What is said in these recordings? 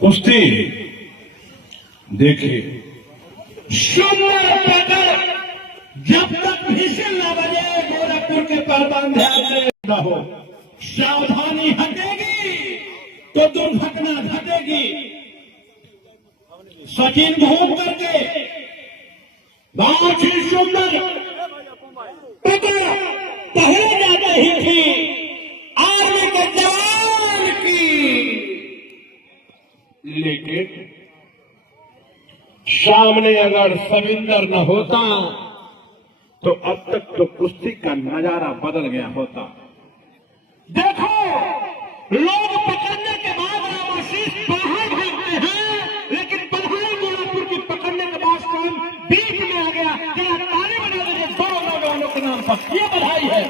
कुश्ती देखिए, जब तक भीषण न बजे गोरखपुर के पहलवान ध्यान में न हो, सावधानी हटेगी तो दुर्घटना घटेगी। सचिन घूम करके बहुत ही सुंदर पहले जाते ही थी आर्मी के जवान की, लेकिन सामने अगर सविंदर न होता तो अब तक तो कुश्ती का नजारा बदल गया होता। देखो, लोग पकड़ने के बाद रामाशीष बाहर भागते हैं, लेकिन बधाई गोरखपुर की पकड़ने के बाद काम बीच में आ गया। ताली बजा दीजिए दो नौजवानों के नाम पर, ये बधाई है।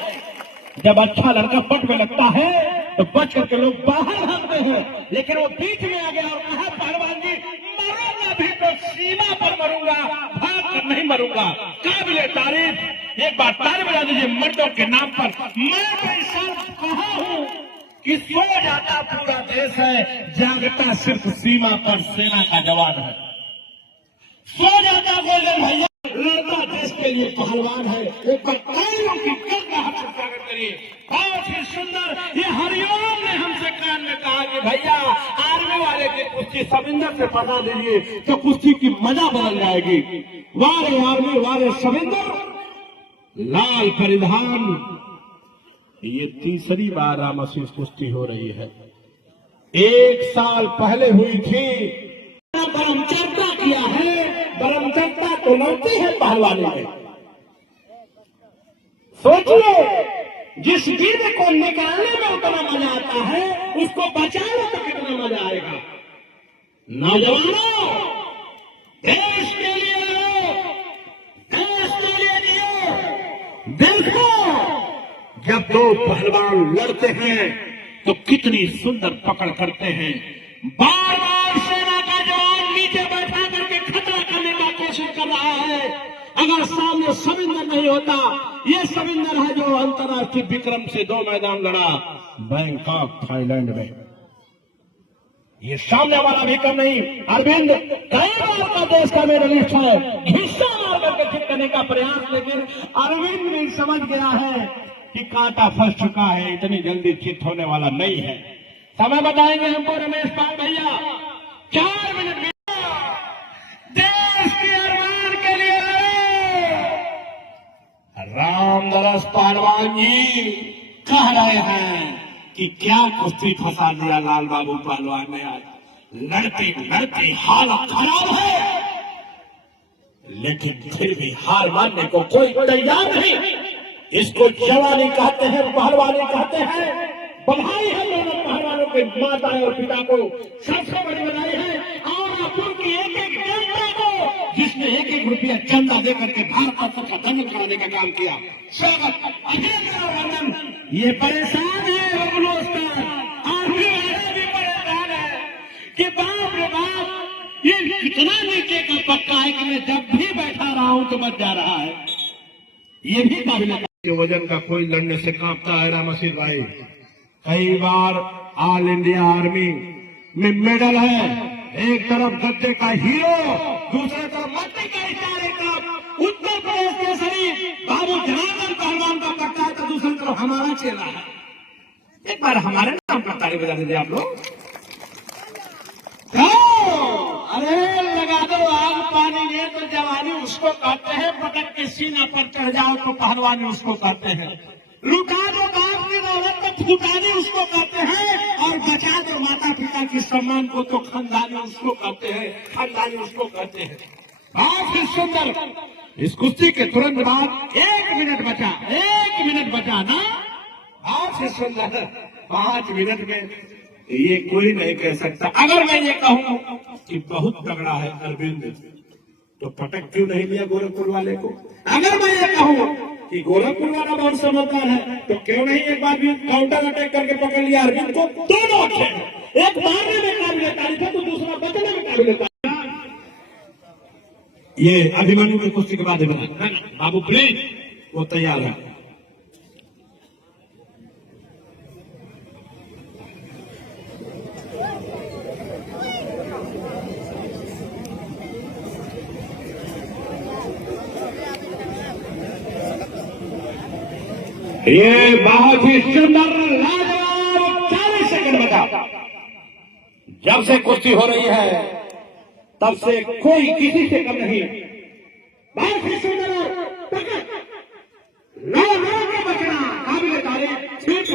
जब अच्छा लड़का पट में लगता है तो बच करके लोग बाहर भागते हैं, लेकिन वो बीच में आ गया और कहा पहलवान जी मरूंगा भी तो सीमा पर मरूंगा, भाग कर नहीं मरूंगा। काबिले तारीफ। एक बार ताली बजा दीजिए मर्दों के नाम पर। मैं पैसा कहा हूं कि सो जाता पूरा देश है, जागता सिर्फ सीमा पर सेना का जवान है। सो जाता गोल्डन भैया, लड़ता देश के लिए पहलवान है। एक बार तालियों की स्वागत करिए। बहुत ही सुंदर। ये हरिओम ने हमसे कान में कहा कि भैया आर्मी वाले की कुश्ती सविंदर से पता दीजिए तो कुश्ती की मजा बदल जाएगी। वारे आर्मी वारे सविंदर, लाल परिधान। ये तीसरी बार रामाशीष कुश्ती हो रही है। 1 साल पहले हुई थी, ब्रह्मचर्या किया है। ब्रह्मचर्या तो लड़ती है पहलवानी में। सोचिए, जिस वीर को निकालने में उतना मजा आता है, उसको बचाने तो कितना मजा आएगा। नौजवानों, देश के लिए लो, देश के लिए जियो। देखो, जब दो पहलवान लड़ते हैं तो कितनी सुंदर पकड़ करते हैं। बार बार सेना का जवान नीचे बैठा करके खतरा करने का कोशिश कर रहा है। अगर सामने सविंदर नहीं होता, ये सविंदर है जो अंतर्राष्ट्रीय विक्रम से 2 मैदान लड़ा बैंकॉक थाईलैंड में। ये सामने वाला विक्रम नहीं, अरविंद कई बार का देश का मेडलिस्ट है। घिस्सा मार करके ठीक करने का प्रयास, लेकिन अरविंद भी समझ गया है कि कांटा फंस चुका है, इतनी जल्दी चित होने वाला नहीं है। समय बताएंगे हमको रमेश पाल भैया। 4 मिनट में देश के अरमान के लिए रामदरस पहलवान जी कह रहे हैं कि क्या कुश्ती फंसा दिया लाल बाबू पहलवान ने। आज लड़ती लड़ती हालत खराब है, लेकिन फिर भी हार मानने को कोई तैयार नहीं। इसको जवानी कहते हैं, पहलवानी कहते हैं। बधाई है दोनों पहलवानों के माता और पिता को, सबसे बड़ी बधाई है। और अपन की एक एक जनता को, जिसने 1-1 रुपया चंदा देकर के भारत माता का दंगल कराने का काम किया। स्वागत, अभिनंदन। ये परेशान है बबलूस्तान, आर्मी वाले भी परेशान है कि बाप रे बाप, ये कितना नीचे का पक्का है कि मैं जब भी बैठा रहा हूं तो बच जा रहा है। ये भी काबिल वजन का कोई लड़ने से कांपता है रामाशीष भाई। कई बार ऑल इंडिया आर्मी में मेडल है। एक तरफ गद्दे का हीरो, दूसरे तरफ मट्टी का इशारे का उत्तर प्रदेश के शरीफ बाबू जनार्दन पहलवान का पट्टा है, तो दूसरी तरफ हमारा चेला है। एक बार हमारे नाम पर ताली बजा दीजिए आप लोग। अरे लगा दो आग पानी में तो जवानी उसको कहते हैं, पटक के सीना पर चढ़ जाओ तो पहलवानी उसको कहते हैं। लुटा दो बाप की दौलत तो फुटानी उसको कहते हैं, और बचा दो माता पिता की सम्मान को तो खानदानी उसको कहते हैं, खानदानी उसको कहते हैं। बहुत ही सुंदर। इस कुश्ती के तुरंत बाद 1 मिनट बचा, 1 मिनट बचा ना, बहुत ही सुंदर। 5 मिनट में ये कोई नहीं कह सकता। अगर मैं ये कहूं कि बहुत तगड़ा है अरविंद, तो पटक क्यों नहीं लिया गोरखपुर वाले को। अगर मैं ये कहूं कि गोरखपुर वाला बहुत समझदार है, तो क्यों नहीं एक बार भी काउंटर अटैक करके पकड़ लिया अरविंद को। दोनों अच्छे हैं, एक मारने में काबिल तारीफ है तो दूसरा बचने में काबिल तारीफ। ये अभिमानी की कुश्ती के बाद बाबू प्लीज, वो तैयार है। ये बहुत ही सुंदर लाजवाब 40 सेकंड बचा। जब से कुश्ती हो रही है तब से कोई किसी से कम नहीं। बहुत ही सुंदर के बचना, काबिल तारीफ, सिर्फ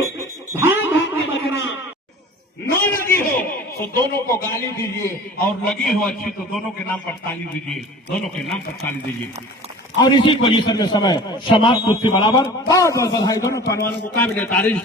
भाग के बचना। न लगी हो तो दोनों को गाली दीजिए और लगी हो अच्छी तो दोनों के नाम पर ताली दीजिए, दोनों के नाम पर ताली दीजिए। और इसी पोजीशन में समय समाप्त, कुश्ती बराबर। बहुत बहुत बधाई दोनों पहलवानों को, काबिल तारीफ।